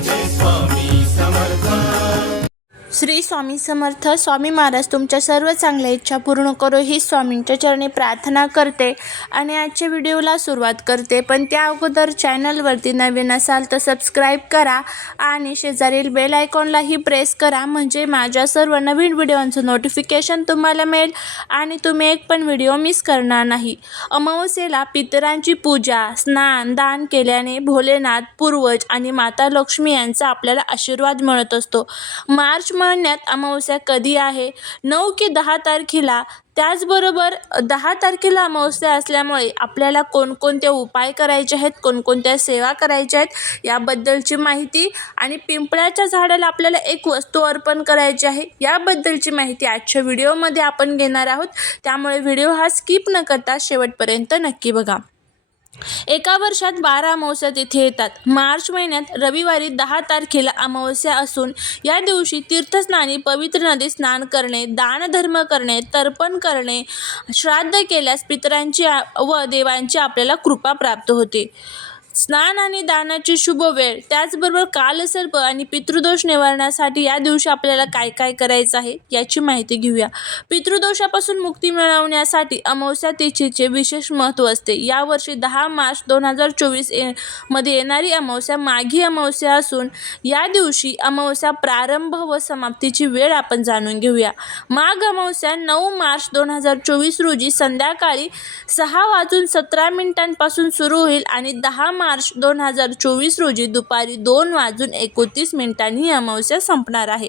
this one. Shri Swami Samarth Swami Maharaj तुमच्या सर्व चांगल्या इच्छा पूर्ण करो ही स्वामींच्या चरणी प्रार्थना करते आणि आजच्या व्हिडिओला सुरुवात करते. पण त्या अगोदर चॅनलवरती नवीन असाल तर सबस्क्राईब करा आणि शेजारील बेल आयकॉनलाही प्रेस करा म्हणजे माझ्या सर्व नवीन व्हिडिओंचं नोटिफिकेशन तुम्हाला मिळेल आणि तुम्ही एक पण व्हिडिओ मिस करणार नाही. अमावस्येला पितरांची पूजा स्नान दान केल्याने भोलेनाथ पूर्वज आणि माता लक्ष्मी यांचा आपल्याला आशीर्वाद मिळत असतो. मार्च महिन्यात अमावस्या कधी आहे? नऊ की दहा तारखेला? त्याचबरोबर दहा तारखेला अमावस्या असल्यामुळे आपल्याला कोणकोणते उपाय करायचे आहेत? कोणकोणत्या सेवा करायच्या आहेत? याबद्दलची माहिती आणि पिंपळाच्या झाडाला आपल्याला एक वस्तू अर्पण करायची आहे. याबद्दलची माहिती आजच्या व्हिडिओमध्ये आपण घेणार आहोत. त्यामुळे व्हिडिओ हा स्किप न करता शेवटपर्यंत नक्की बघा. एका वर्षात बारा अमावस्या तिथे येतात. मार्च महिन्यात रविवारी दहा तारखेला अमावस्या असून या दिवशी तीर्थस्नानी पवित्र नदीत स्नान करणे दानधर्म करणे तर्पण करणे श्राद्ध केल्यास पितरांची व देवांची आपल्याला कृपा प्राप्त होते. स्नान आणि दानाची शुभ वेळ. त्याचबरोबर कालसर्प आणि पितृदोष निवारण्यासाठी या दिवशी आपल्याला काय काय करायचं आहे याची माहिती घेऊया. पितृदोषापासून मुक्ती मिळवण्यासाठी अमावस्या तिथीचे विशेष महत्त्व असते. यावर्षी दहा मार्च दोन हजार चोवीस ए मध्ये येणारी अमावस्या माघी अमावस्या असून या दिवशी अमावस्या प्रारंभ व समाप्तीची वेळ आपण जाणून घेऊया. माघ अमावस्या नऊ मार्च दोन हजार चोवीस रोजी संध्याकाळी सहा वाजून सतरा मिनिटांपासून सुरू होईल आणि दहा मार्च दोन हजार चोवीस रोजी दुपारी दोन वाजून एकोणतीस मिनिटांनी ही अमावस्या संपणार आहे.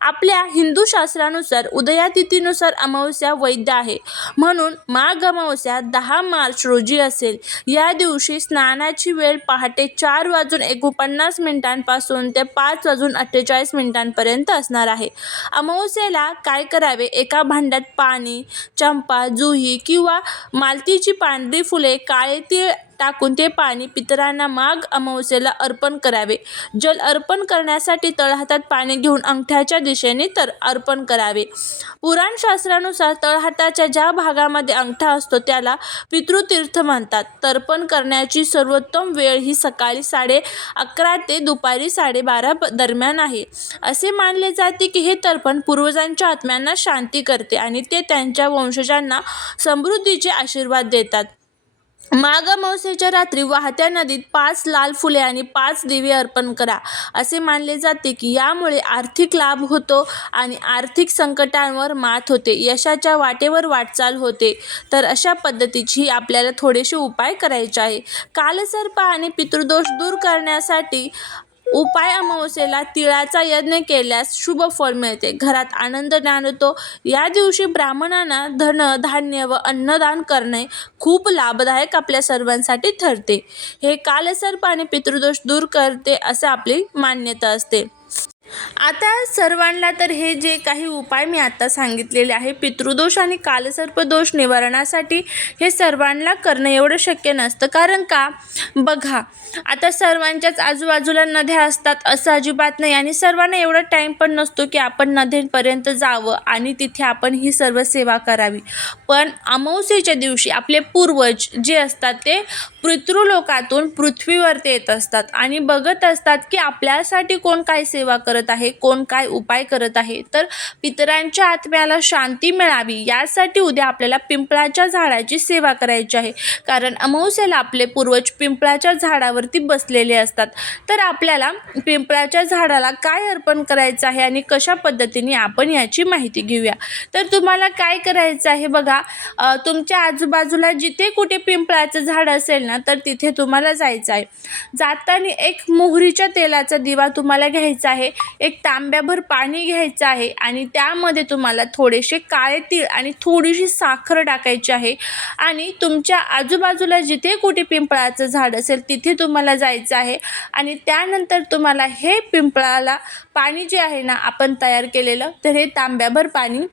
आपल्या हिंदू शास्त्रानुसार उदयातिथीनुसार अमावस्या वैध आहे. म्हणून माघ अमावस्या दहा मार्च रोजी असेल. या दिवशी स्नानाची वेळ पहाटे चार वाजून एकोणपन्नास मिनिटांपासून ते पाच वाजून अठ्ठेचाळीस मिनिटांपर्यंत असणार आहे. अमावस्येला काय करावे? एका भांड्यात पाणी चंपा जुही किंवा मालतीची पांढरी फुले काळे तीळ टाकून ते पाणी पितरांना माघ अमावस्येला अर्पण करावे. जल अर्पण करण्यासाठी तळहातात पाणी घेऊन अंगठ्याच्या दिशेने तर अर्पण करावे. पुराणशास्त्रानुसार तळहाताच्या ज्या भागामध्ये अंगठा असतो त्याला पितृतीर्थ म्हणतात. तर्पण करण्याची सर्वोत्तम वेळ ही सकाळी साडे अकरा ते दुपारी साडेबारा दरम्यान आहे. असे मानले जाते की हे तर्पण पूर्वजांच्या आत्म्यांना शांती करते आणि ते त्यांच्या वंशजांना समृद्धीचे आशीर्वाद देतात. माघ अमावस्येच्या रात्री वाहत्या नदीत पाच लाल फुले आणि पाच दिवे अर्पण करा. असे मानले जाते की यामुळे आर्थिक लाभ होतो आणि आर्थिक संकटांवर मात होते. यशाच्या वाटेवर वाटचाल होते. तर अशा पद्धतीची आपल्याला थोडेसे उपाय करायचे आहे. कालसर्प आणि पितृदोष दूर करण्यासाठी उपाय अमावस्येला तिळाचा यज्ञ केल्यास शुभ फळ मिळते. घरात आनंद नांदतो या दिवशी ब्राह्मणांना धन धान्य व अन्नदान करणे खूप लाभदायक आपल्या सर्वांसाठी ठरते. हे कालसर्प आणि पितृदोष दूर करते असे आपली मान्यता असते. आता सर्वांना तर हे जे काही उपाय मी आता सांगितलेले आहे पितृदोष आणि कालसर्पदोष निवारणासाठी हे सर्वांना करणं एवढं शक्य नसतं. कारण का? बघा आता सर्वांच्याच आजूबाजूला नद्या असतात असं अजिबात नाही. आणि सर्वांना एवढा टाईम पण नसतो की आपण नद्यांपर्यंत जावं आणि तिथे आपण ही सर्व सेवा करावी. पण अमावस्येच्या दिवशी आपले पूर्वज जे असतात ते पितृलोकातून पृथ्वीवरती येत असतात आणि बघत असतात की आपल्यासाठी कोण काय सेवा करत करत आहे कोण काय उपाय करत आहे तर पितरांच्या आत्म्याला शांती मिळावी यासाठी उद्या आपल्याला पिंपळाच्या झाडाची सेवा करायची आहे. कारण अमावस्याला आपले पूर्वज पिंपळाच्या झाडावरती बसलेले असतात. तर आपल्याला पिंपळाच्या झाडाला काय अर्पण करायचं आहे आणि कशा पद्धतीने आपण याची माहिती घेऊया. तर तुम्हाला काय करायचं आहे बघा तुमच्या आजूबाजूला जिथे कुठे पिंपळाचं झाड असेल ना तर तिथे तुम्हाला जायचं आहे. जाताना एक मोहरीच्या तेलाचा दिवा तुम्हाला घ्यायचा आहे. एक तांब्याभर पाणी घ्यायचं आहे आणि त्यामध्ये तुम्हाला थोडेसे काळे तीळ आणि थोडीशी साखर टाकायची आहे. आणि तुमच्या आजूबाजूला जिथे कुठे पिंपळाचं झाड असेल तिथे तुम्हाला जायचं आहे. आणि त्यानंतर तुम्हाला हे पिंपळाला पाणी जे आहे ना आपण तयार केलेलं तर हे तांब्याभर पाणी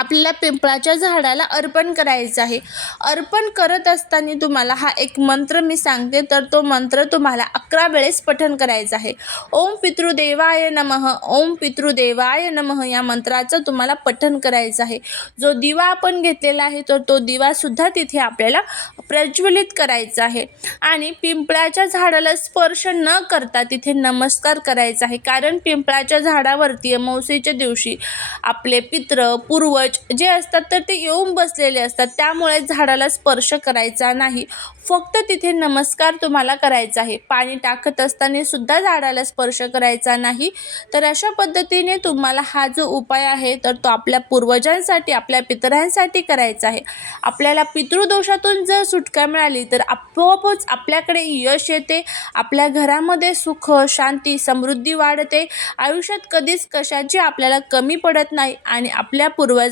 आपल्याला पिंपळाच्या झाडाला अर्पण करायचं आहे. अर्पण करत असताना तुम्हाला हा एक मंत्र मी सांगते. तर तो मंत्र तुम्हाला अकरा वेळेस पठण करायचा आहे. ओम पितृदेवाय नमः. ओम पितृदेवाय नमः या मंत्राचं तुम्हाला पठण करायचं आहे. जो दिवा आपण घेतलेला आहे तर तो दिवासुद्धा तिथे आपल्याला प्रज्वलित करायचा आहे. आणि पिंपळाच्या झाडाला स्पर्श न करता तिथे नमस्कार करायचा आहे. कारण पिंपळाच्या झाडावरती अमावस्येच्या दिवशी आपले पित्र पूर्वज जे असतात तर ते येऊन बसलेले असतात. त्यामुळे झाडाला स्पर्श करायचा नाही. फक्त तिथे नमस्कार तुम्हाला करायचा आहे. पाणी टाकत असताना सुद्धा झाडाला स्पर्श करायचा नाही. तर अशा पद्धतीने तुम्हाला हा जो उपाय आहे तर तो आपल्या पूर्वजांसाठी आपल्या पितरांसाठी करायचा आहे. आपल्याला पितृदोषातून जर सुटका मिळाली तर आपोआपच आपल्याकडे यश येते. आपल्या घरामध्ये सुख शांती समृद्धी वाढते. आयुष्यात कधीच कशाची आपल्याला कमी पडत नाही आणि आपल्या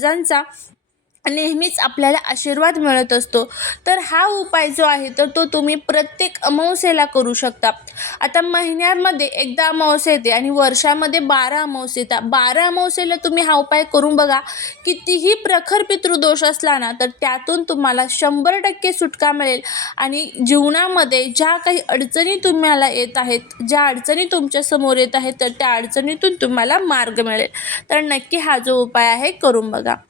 पूर्वजांचा नेहमीच आपल्याला आशीर्वाद मिळत असतो. तर हा उपाय जो आहे तर तो तुम्ही प्रत्येक अमावस्येला करू शकता. आता महिन्यामध्ये एकदा अमावस्या येते आणि वर्षामध्ये बारा अमावस्या येतात. बारा अमावस्येला तुम्ही हा उपाय करून बघा. कितीही प्रखर पितृदोष असला ना तर त्यातून तुम्हाला शंभर टक्के सुटका मिळेल. आणि जीवनामध्ये ज्या काही अडचणी तुम्हाला येत आहेत ज्या अडचणी तुमच्यासमोर येत आहेत तर त्या अडचणीतून तुम्हाला मार्ग मिळेल. तर नक्की हा जो उपाय आहे करून बघा.